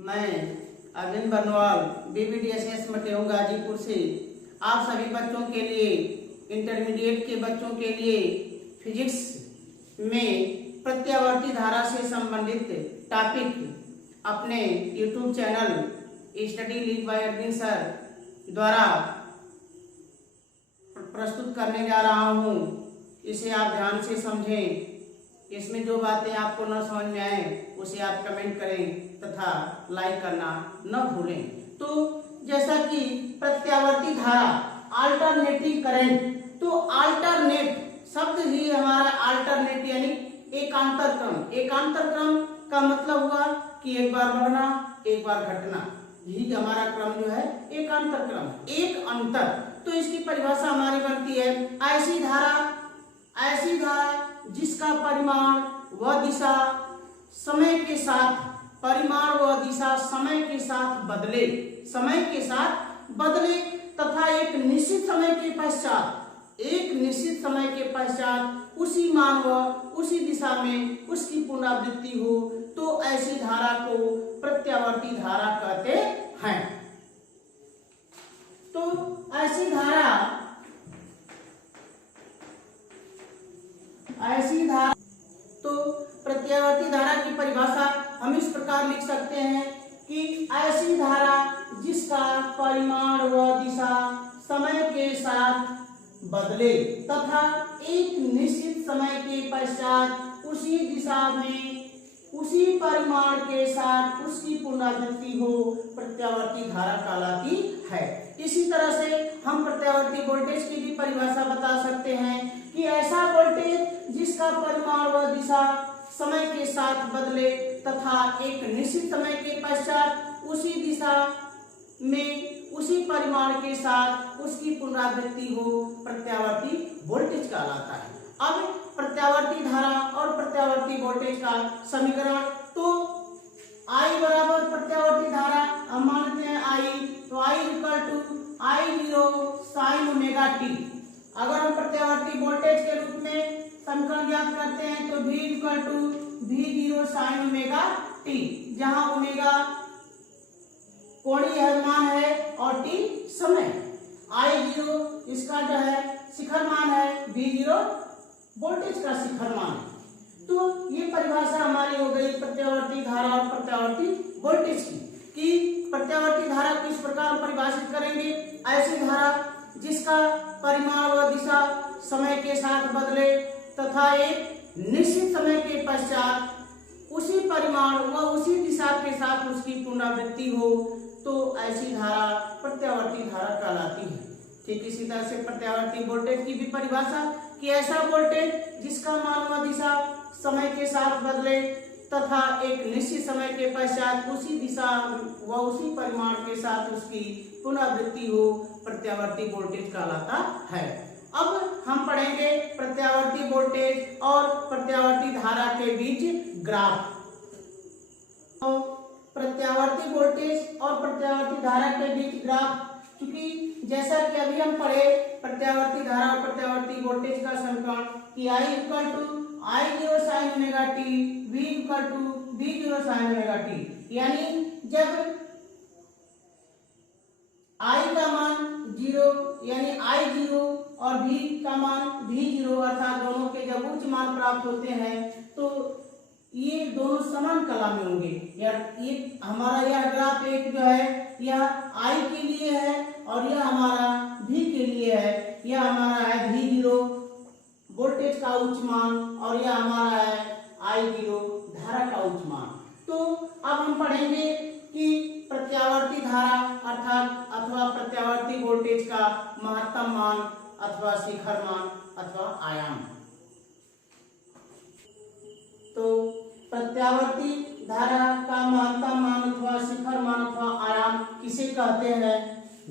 मैं अरविंद बर्नवाल BBDSS मटेहूँ गाजीपुर से आप सभी बच्चों के लिए, इंटरमीडिएट के बच्चों के लिए फिजिक्स में प्रत्यावर्ती धारा से संबंधित टॉपिक अपने YouTube channel study lead by Arvind sir द्वारा प्रस्तुत करने जा रहा हूँ। इसे आप ध्यान से समझें। इसमें जो बातें आपको न समझ में आए उसे आप कमेंट करें तथा लाइक करना न भूलें। तो जैसा कि प्रत्यावर्ती धारा, अल्टरनेटिंग करंट, तो अल्टरनेट शब्द ही हमारा अल्टरनेट यानी एकांतर क्रम। एकांतर क्रम का मतलब हुआ कि एक बार बढ़ना एक बार घटना, यही हमारा क्रम जो है एकांतर क्रम, एक अंतर। तो इसकी परिभाषा हमारी बनती है ऐसी धारा जिसका परिमाण व दिशा समय के साथ, परिमाण व दिशा समय के साथ बदले तथा एक निश्चित समय के पश्चात उसी मान व उसी दिशा में उसकी पुनरावृत्ति हो, तो ऐसी धारा को प्रत्यावर्ती धारा कहते हैं। तो ऐसी धारा तो प्रत्यावर्ती धारा की परिभाषा हम इस प्रकार लिख सकते हैं कि ऐसी धारा जिसका परिमाण व दिशा समय के साथ बदले तथा एक निश्चित समय के पश्चात उसी दिशा में उसी परिमाण के साथ उसकी पुनरावृत्ति हो, प्रत्यावर्ती धारा कहलाती है। इसी तरह से हम प्रत्यावर्ती वोल्टेज की भी परिभाषा बता सकते हैं कि ऐसा वोल्टेज जिसका परिमाण व दिशा समय के साथ बदले तथा एक निश्चित समय के पश्चात उसी दिशा में उसी परिमाण के साथ उसकी पुनरावृत्ति हो, प्रत्यावर्ती वोल्टेज कहलाता है। अब प्रत्यावर्ती धारा और प्रत्यावर्ती वोल्टेज का समीकरण, तो I बराबर प्रत्यावर्ती धारा हम मानते हैं I, तो I equal to I0 sine omega t। अगर हम प्रत्यावर्ती वोल्टेज के रूप में समीकरण ज्ञात करते हैं तो V equal to V0 sine omega t, जहां ओमेगा कोणीय मान है और t समय। I0 इसका जो है शिखर मान है, V0 वोल्टेज का शिखर मान है। तो ये परिभाषा हमारी हो गई प्रत्यावर्ती धारा और प्रत्यावर्ती वोल्टेज की, कि प्रत्यावर्ती धारा को इस प्रकार परिभाषित करेंगे, ऐसी धारा जिसका परिमाण व दिशा समय के साथ बदले तथा एक निश्चित समय के पश्चात उसी परिमाण व उसी दिशा के साथ उसकी पुनरावृत्ति हो, तो ऐसी धारा प्रत्यावर्ती धारा कहलाती है। ठीक इसी तरह से प्रत्यावर्ती वोल्टेज की भी परिभाषा कि ऐसा वोल्टेज जिसका मान व दिशा समय के साथ बदले तथा एक निश्चित समय के पश्चात उसी दिशा व उसी परिमाण के साथ उसकी पुनरावृत्ति हो, प्रत्यावर्ती वोल्टेज कहलाता है। अब हम पढ़ेंगे प्रत्यावर्ती वोल्टेज और प्रत्यावर्ती धारा के बीच ग्राफ। तो प्रत्यावर्ती वोल्टेज और प्रत्यावर्ती धारा के बीच ग्राफ, क्योंकि जैसा कि अभी हम पढ़े प्रत्यावर्ती धारा और प्रत्यावर्ती वोल्टेज का समीकरण कि I equal to I0 sine omega t, V equal to V0 sine omega t, यानी जब I का मान 0 यानी I0 और V का मान V0 अर्थात दोनों के जब उच्च मान प्राप्त होते हैं तो ये दोनों समान कला में होंगे। ये हमारा यह ग्राफ एक जो है यह I के लिए है और यह हमारा V के लिए है। यह हमारा है V0 वोल्टेज का उच्च मान और यह हमारा है I0 धारा का उच्च मान। तो अब हम पढ़ेंगे कि प्रत्यावर्ती धारा अर्थात अथवा प्रत्यावर्ती वोल्टेज का महत्तम मान अथवा शिखर मान अथवा आयाम। तो प्रत्यावर्ती धारा का महत्तम मान अथवा शिखर मान अथवा आयाम किसे कहते हैं?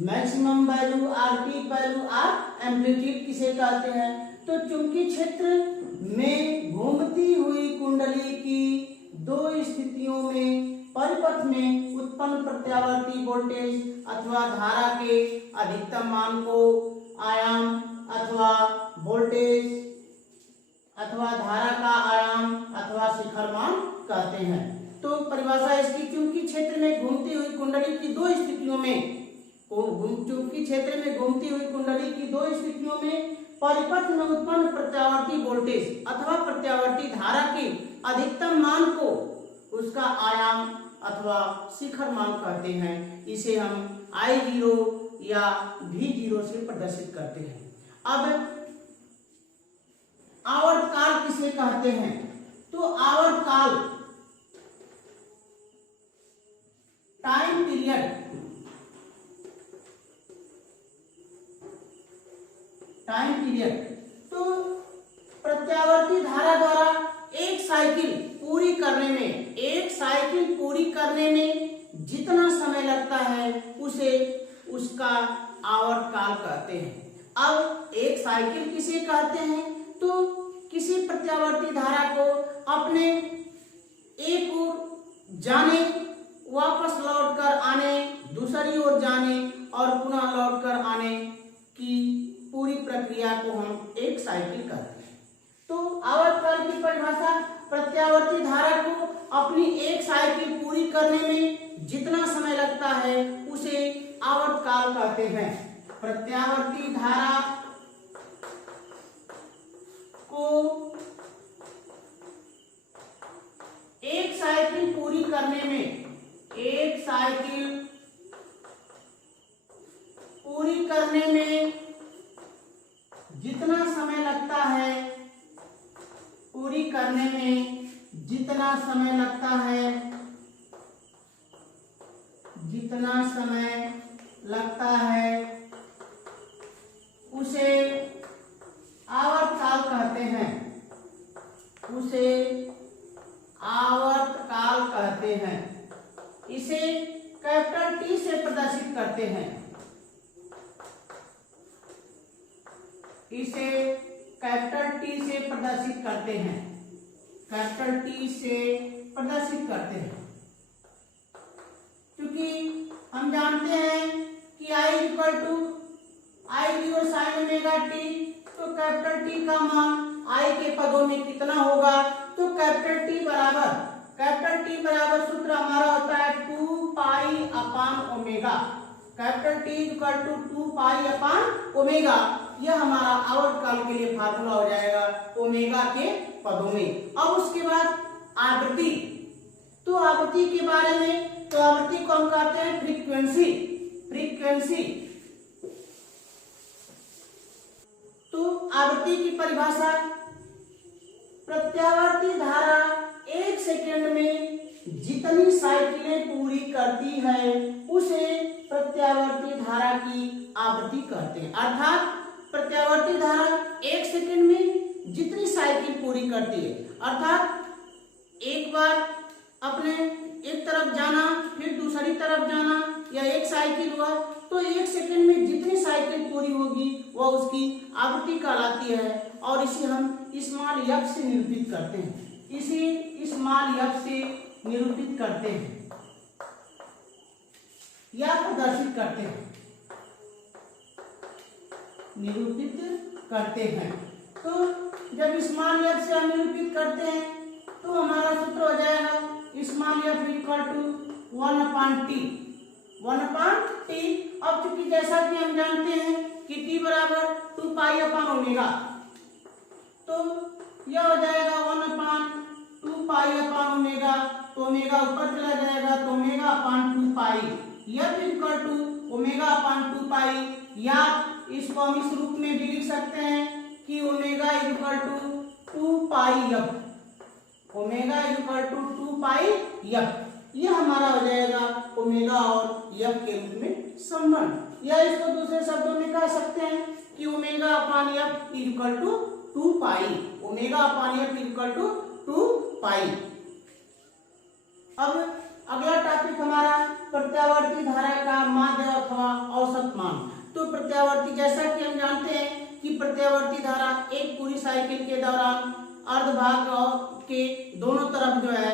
मैक्सिमम वैल्यू और पीक वैल्यू और एम्पलीट्यूड किसे कहते हैं? तो चुंबकीय क्षेत्र में घूमती हुई कुंडली की दो स्थितियों में परिपथ में उत्पन्न प्रत्यावर्ती वोल्टेज अथवा धारा के अधिकतम मान को आयाम अथवा वोल्टेज अथवा धारा का आयाम अथवा शिखर मान कहते हैं। तो परिभाषा है इसकी, चुंबकीय क्षेत्र में घूमती हुई कुंडली की दो स्थितियों में, चुंबकीय क्षेत्र में घूमती हुई कुंडली की दो स्थितियों में परिपथ में उत्पन्न प्रत्यावर्ती वोल्टेज अथवा प्रत्यावर्ती धारा के अधिकतम मान को उसका आयाम अथवा शिखर मान कहते हैं। इसे हम I0 या V0 से प्रदर्शित करते हैं। अब आवर्तकाल किसे कहते हैं? तो आवर्तकाल टाइम पीरियड, टाइम पीरियड तो प्रत्यावर्ती धारा द्वारा एक साइकिल पूरी करने में, एक साइकिल पूरी करने में जितना समय लगता है उसे उसका आवर्तकाल कहते हैं। अब एक साइकिल किसे कहते हैं? तो किसी प्रत्यावर्ती धारा को अपने एक ओर जाने, वापस लौटकर आने, दूसरी ओर जाने और पुनः लौटकर आने की पूरी प्रक्रिया को हम एक साइकिल कहते हैं। तो आवर्तकाल की परिभाषा प्रत्यावर्ती धारा को अपनी एक साइकिल पूरी करने में जितना समय लगता है उसे आवर्तकाल कहते हैं। प्रत्यावर्ती धारा को एक साइकिल पूरी करने में, एक साइकिल पूरी करने में जितना समय लगता है, पूरी करने में जितना समय लगता है, जितना समय लगता है उसे आवर्तकाल कहते हैं, उसे आवर्तकाल कहते हैं। इसे कैपिटल T से प्रदर्शित करते हैं, इसे कैपिटल T से प्रदर्शित करते हैं, कैपिटल T से प्रदर्शित करते हैं। क्योंकि हम जानते हैं कि I=I0 sin ओमेगा t, तो कैपिटल T का मान I के पदों में कितना होगा? तो कैपिटल T बराबर सूत्र हमारा होता है 2 pi upon omega. Capital T equal to 2 pi upon omega, यह हमारा आवर्तकाल के लिए फार्मूला हो जाएगा ओमेगा के पदों में। अब उसके बाद आवृत्ति, तो आवृत्ति के बारे में, तो आवृत्ति को हम कहते हैं फ्रीक्वेंसी, फ्रीक्वेंसी। तो आवृत्ति की परिभाषा प्रत्यावर्ती धारा एक सेकंड में जितनी साइकिलें पूरी करती है उसे प्रत्यावर्ती धारा की आवृत्ति कहते हैं। अर्थात प्रत्यावर्ती धारा एक सेकंड में जितनी साइकिल पूरी करती है, अर्थात एक बार अपने एक तरफ जाना फिर दूसरी तरफ जाना, या एक साइकिल हुआ तो एक सेकंड में जितनी साइकिल पूरी होगी वह उसकी आवृत्ति कहलाती है। और इसे हम स्मॉल f से निरूपित करते हैं, इसे स्मॉल f से निरूपित करते हैं या प्रदर्शित करते हैं, निरूपित करते हैं। तो जब स्मॉल f से हम निरूपित करते हैं तो हमारा सूत्र हो जाएगा small f equal to 1/t, 1/t। अब चूंकि जैसा कि हम जानते हैं कि t बराबर 2 पाई अपान ओमेगा, तो यह हो जाएगा 1/2 पाई अपान ओमेगा, तो ओमेगा ऊपर चला जाएगा तो omega upon 2 pi, f equal to omega upon 2 pi, या इसको हम इस रूप में भी लिख सकते हैं कि omega equal to 2 pi f, omega equal to 2 pi f। यह हमारा हो जाएगा ओमेगा और f के रूप में संबंध, या इसको दूसरे शब्दों में कह सकते हैं कि omega upon f equal to 2 pi, omega upon f equal to 2 pi. अब अगला टॉपिक हमारा प्रत्यावर्ती धारा का माध्य अथवा औसत मान। तो प्रत्यावर्ती, जैसा कि हम जानते हैं कि प्रत्यावर्ती धारा एक पूरी साइकिल के दौरान अर्धभाग के दोनों तरफ जो है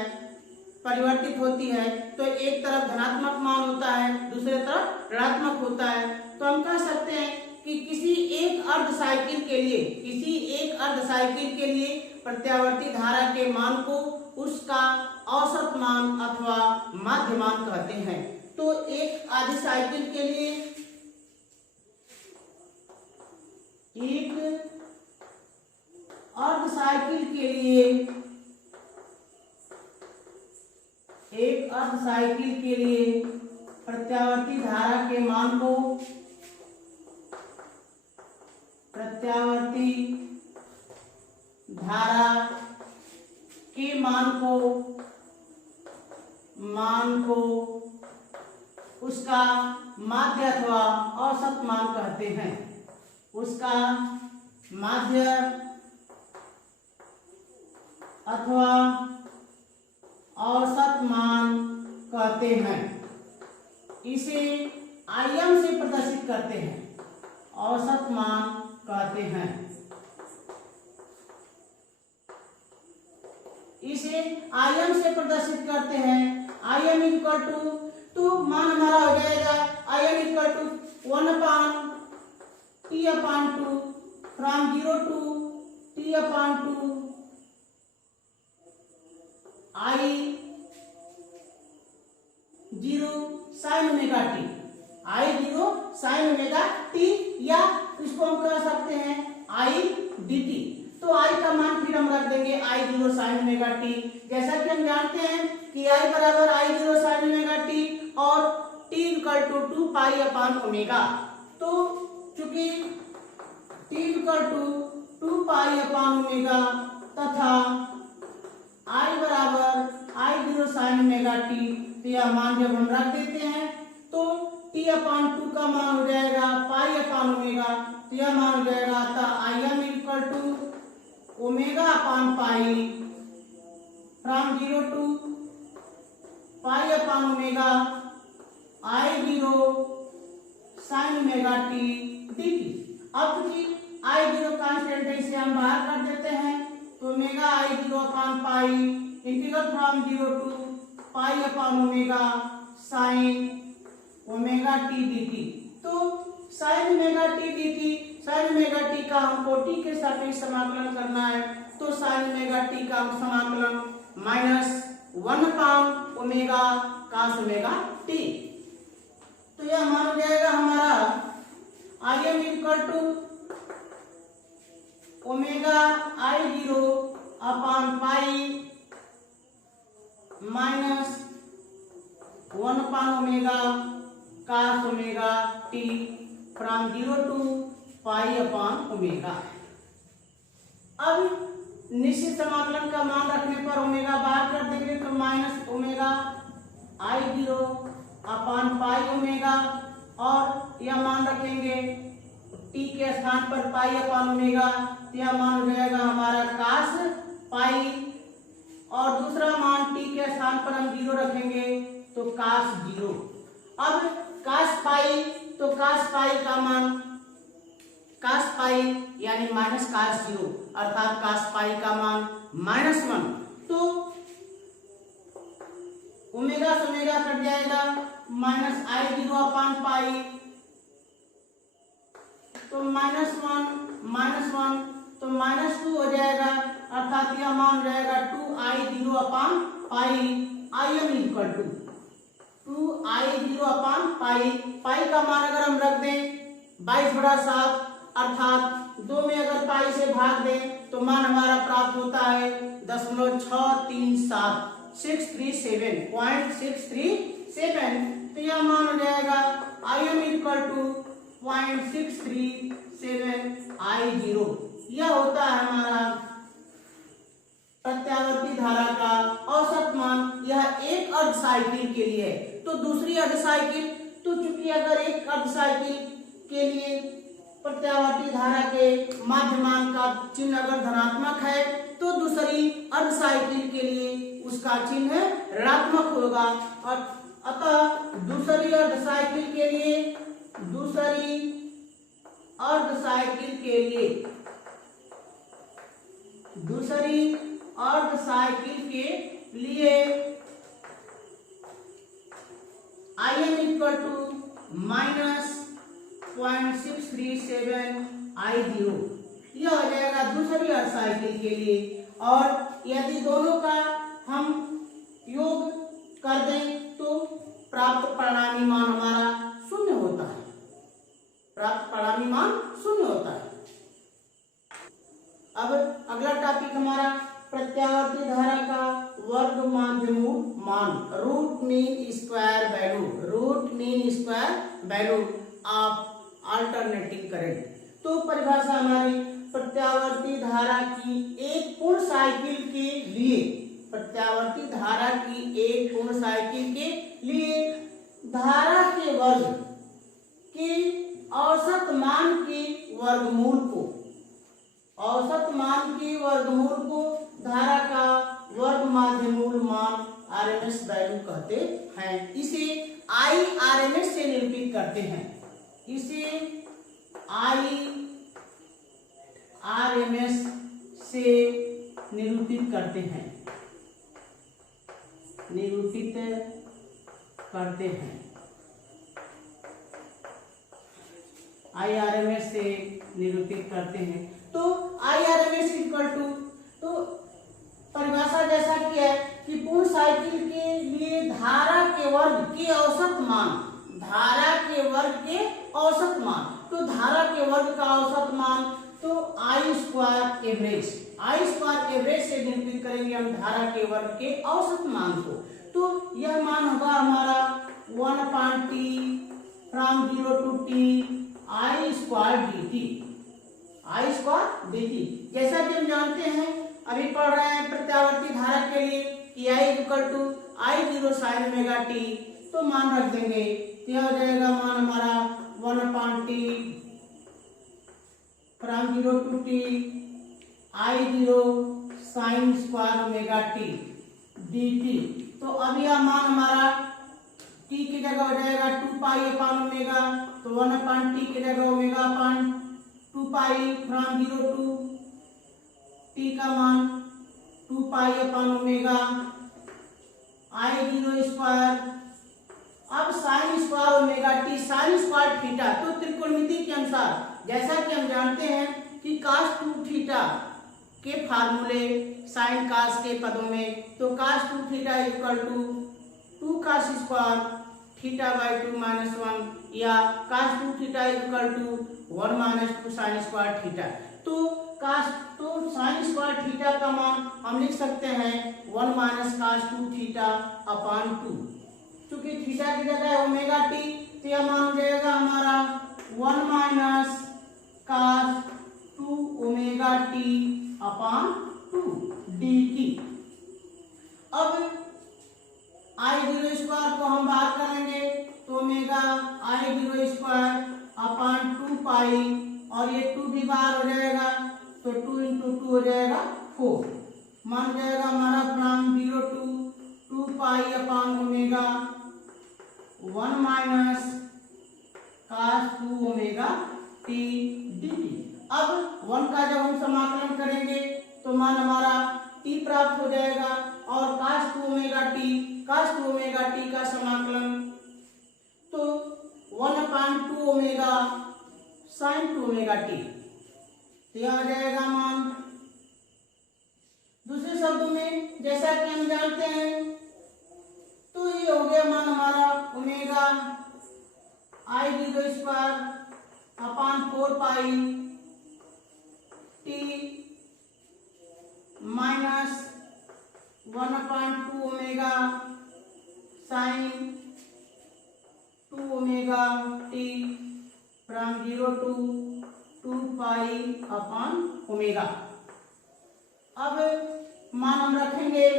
परिवर्तित होती है, तो एक तरफ धनात्मक मान होता है दूसरे तरफ ऋणात्मक होता है। तो हम कह सकते हैं कि किसी एक अर्ध साइकिल के लिए प्रत्यावर्ती धारा के मान को उसका औसत मान अथवा माध्य मान कहते हैं। तो एक आधी साइकिल के लिए एक अर्ध साइकिल के लिए एक अर्ध साइकिल के लिए प्रत्यावर्ती धारा के मान को प्रत्यावर्ती धारा के मान को उसका माध्य अथवा औसत मान कहते हैं। उसका माध्य अथवा औसत मान कहते हैं। इसे आयाम से प्रदर्शित करते हैं, औसत मान कहते हैं। इसे आयाम से प्रदर्शित करते हैं। आयाम इक्वल टू मान हमारा हो जाएगा आयाम equal to 1/t/2 from 0 to t/2 I 0 sin omega t, I 0 sin omega t, या इसको हम कह सकते हैं I dt। तो I का मान फिर हम रख देंगे I 0 sin ओमेगा टी। जैसा कि हम जानते हैं कि I बराबर I 0 sin ओमेगा टी और t equal to 2 pi upon omega. तो चूंकि t equal to 2 pi upon omega तथा I बराबर I 0 sin ओमेगा टी, तो यह मान जब हम रख देते हैं तो t/2 का मान हो जाएगा पाई अपान ओमेगा। तो यह मान हो जाएगा अतः Im equal to omega upon pi from 0 to pi upon omega I 0 sin omega t dt। अब चूंकि I 0 कांस्टेंट है, इसे हम बाहर कर देते हैं तो omega I 0 upon pi integral from 0 to pi upon omega sine omega t dt। तो sine omega t dt, sine omega T का हमको टी के सापेक्ष समाकलन करना है। तो साइन ओमेगा टी का समाकलन -1 ओमेगा cos ओमेगा टी। तो यह मान हो जाएगा हमारा Im equal to omega I 0 upon pi -1 omega cos omega t from 0 to pi upon omega. अब निश्चित समाकलन का मान रखने पर ओमेगा बाहर कर देंगे तो minus omega I 0 upon pi omega, और यह मान रखेंगे t के स्थान पर पाई अपान ओमेगा, तो यह मान हो जाएगा हमारा cos पाई, और दूसरा मान t के स्थान पर हम 0 रखेंगे तो cos 0। अब cos पाई, तो cos पाई का मान cos पाई यानी माइनस cos 0 अर्थात cos पाई का मान -1। तो ओमेगा से ओमेगा कट जाएगा -I 0 अपान पाई, तो -1 तो -2 हो जाएगा अर्थात यह मान हो जाएगा 2I 0 upon pi. Im equal to 2I 0 upon pi. Pi का मान अगर हम रख दें 22/7 अर्थात 2 में अगर पाई से भाग दें तो मान हमारा प्राप्त होता है 0.637 637। तो यह मान हो जाएगा Im इक्वल टू 0.637I0। यह होता है हमारा प्रत्यावर्ती धारा का औसत मान। यह एक अर्ध साइकिल के लिए है। तो दूसरी अर्ध साइकिल, तो चूंकि अगर एक अर्ध साइकिल के लिए प्रत्यावर्ती धारा के माध्य मान का चिन्ह अगर धनात्मक है तो दूसरी अर्ध साइकिल के लिए उसका चिन्ह ऋणात्मक होगा। और अतः दूसरी अर्ध साइकिल के लिए Im इक्वल टू -0.637I0। यह हो जाएगा दूसरी अर्ध साइकिल के लिए। और यदि दोनों का हम योग कर दें तो प्राप्त परिणामी मान हमारा शून्य होता है, प्राप्त परिणामी मान शून्य होता है। अब अगला टॉपिक हमारा प्रत्यावर्ती धारा का वर्ग माध्यमूल मान, root mean square value, root mean square value of alternating current. तो परिभाषा हमारी प्रत्यावर्ती धारा की एक पूर्ण साइकिल के लिए, प्रत्यावर्ती धारा की एक पूर्ण साइकिल के लिए धारा के वर्ग के औसत मान के वर्गमूल को, औसत मान के वर्गमूल को धारा का वर्ग माध्यमूल मान आरएमएस वैल्यू कहते हैं। इसे आई आरएमएस से निरूपित करते हैं, इसे आई आरएमएस से निरूपित करते हैं, निरूपित करते हैं, IRMS से निरूपित करते हैं। तो IRMS इक्वल टू, तो परिभाषा जैसा कि है कि पूर्ण साइकिल के लिए धारा के वर्ग के औसत मान, धारा के वर्ग के औसत मान, तो धारा के वर्ग का औसत मान तो आई square average, I square average से निरूपित करेंगे हम धारा के वर्ग के औसत मान को। तो यह मान होगा हमारा 1/t from 0 to t I square dt, I square dt। जैसा कि हम जानते हैं, अभी पढ़ रहे हैं प्रत्यावर्ती धारा के लिए कि I equal to I0 sin omega t, तो मान रख देंगे, यह हो जाएगा मान हमारा 1/t from 0 to t I0 sin square omega t dt। तो अब यह मान हमारा t की जगह हो जाएगा 2 पाई अपान ओमेगा, तो 1/t की जगह omega upon 2 pi from 0 to t का मान 2 pi upon omega I0 square. अब sine square omega t sign square theta, तो त्रिकोणमिति के अनुसार जैसा कि हम जानते हैं कि cos 2 थीटा के फार्मूले साइन कास के पदों में, तो cos 2 theta equal to 2 cos square theta by 2 minus 1, या cos 2 theta equal to 1 minus 2 sine square theta. तो साइन स्क्वायर थीटा का मान हम लिख सकते हैं 1 माइनस cos 2 थीटा अपान 2, क्योंकि थीटा की जगह ओमेगा टी, तो यह मान हो जाएगा हमारा 1 minus cos 2 omega T upon 2 dt। अब I0 स्क्वायर को हम बाहर करेंगे तो ओमेगा I0 स्क्वायर अपान 2 पाई, और ये 2 भी बाहर हो जाएगा, तो 2 इंटू 2 हो जाएगा 4, मान जाएगा हमारा from 0 to 2 pi upon omega 1 minus cos 2 omega t dt। अब 1 का जब हम समाकलन करेंगे तो मान हमारा t प्राप्त हो जाएगा, और cos 2 ओमेगा t का समाकलन तो 1/2 ओमेगा sin 2 ओमेगा t, तो यह आ जाएगा मान। दूसरे शब्दों में जैसा कि हम जानते हैं, तो ये हो गया मान हमारा omega I0 square upon 4 pi t minus 1/2 omega sine 2 omega t from 0 to 2 pi upon omega. अब मान हम रखेंगे,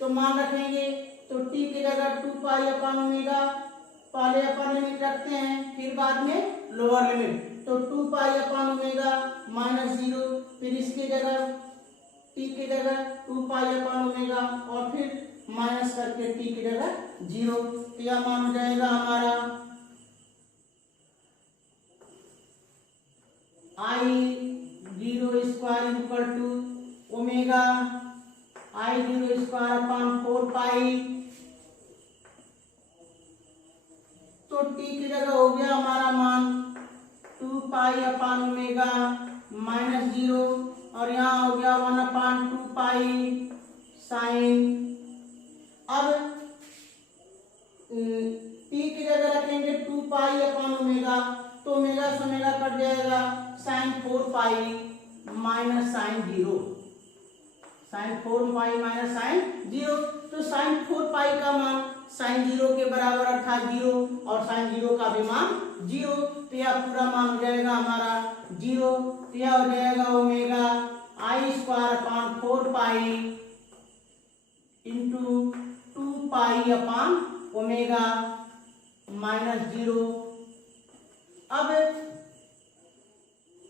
तो मान रखेंगे तो t की जगह 2 पाई अपान ओमेगा, पहले अपर लिमिट रखते हैं फिर बाद में लोअर लिमिट, तो 2 पाई अपान ओमेगा माइनस 0, फिर इसकी जगह t की जगह 2 पाई अपान ओमेगा, और फिर माइनस करके t की जगह 0, तो यह मान हो जाएगा हमारा I0 square equal to omega I0 square upon 4 pi, तो t की जगह हो गया हमारा मान 2 पाई अपान ओमेगा माइनस 0, और यहाँ हो गया 1/2 पाई साइन। अब टी की जगह रखेंगे 2 पाई अपॉन ओमेगा, तो ओमेगा से ओमेगा कट जाएगा, sine 4 pi minus sine 0, sine 4 pi minus sine 0। तो साइन 4 पाई का मान साइन 0 के बराबर अर्थात 0 और साइन 0 का भी मान 0, तो यह पूरा मान हो जाएगा हमारा 0। तो यह हो जाएगा ओमेगा आई square upon 4 pi into 2 pi upon omega minus 0। अब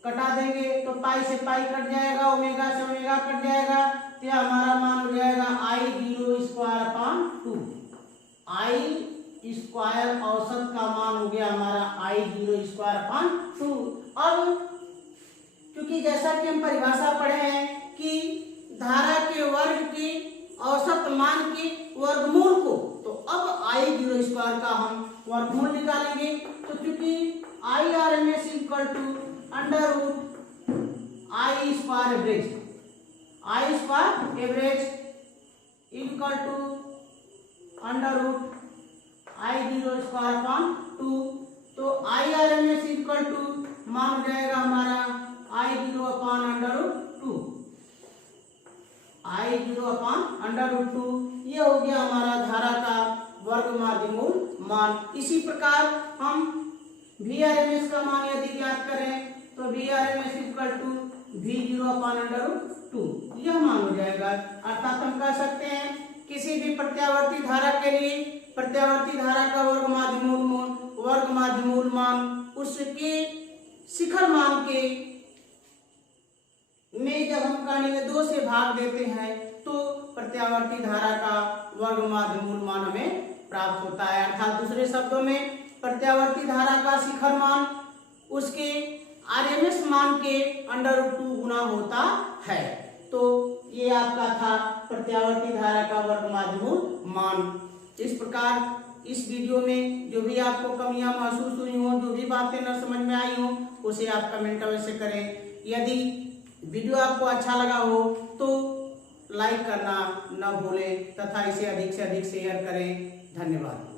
कटा देंगे तो पाई से पाई कट जाएगा, ओमेगा से ओमेगा कट जाएगा, तो हमारा मान हो जाएगा आई 0 स्क्वायर अपॉन 2। आई स्क्वायर औसत का मान हो गया हमारा आई 0 स्क्वायर अपॉन 2। अब क्योंकि जैसा कि हम परिभाषा पढ़े हैं कि धारा के वर्ग की औसत मान की वर्गमूल को, तो अब आई 0 स्क्वायर का हम वर्गमूल निकालेंगे। तो क्योंकि I R M S equal to under root I square average, I square average equal to under root I 0 square upon 2। तो I R M S equal to मान हो जाएगा हमारा I 0 upon under root 2, I 0 upon under root 2। ये हो गया हमारा धारा का वर्ग माध्यमूल मान। इसी प्रकार हम वी आर एम एस का मान यदि ज्ञात करें तो V R M S equal to V 0 upon under root 2, यह मान हो जाएगा। अर्थात हम कह सकते हैं किसी भी प्रत्यावर्ती धारा के लिए प्रत्यावर्ती धारा का वर्ग माध्यमूल मान उसके शिखर मान के में जब हम कहानी में 2 से भाग देते हैं तो प्रत्यावर्ती धारा का वर्ग माध्यमूल मान हमें प्राप्त होता है। अर्थात दूसरे शब्दों में प्रत्यावर्ती धारा का शिखर मान उसके आरएमएस मान के अंडर रूट 2 गुना होता है। तो ये आपका था प्रत्यावर्ती धारा का वर्ग माध्यमूल मान। इस प्रकार इस वीडियो में जो भी आपको कमियां महसूस हुई हो, जो भी बातें न समझ में आई हो, उसे आप कमेंट अवश्य करें। यदि वीडियो आपको अच्छा लगा हो तो लाइक करना न भूलें तथा इसे अधिक से अधिक शेयर करें। धन्यवाद।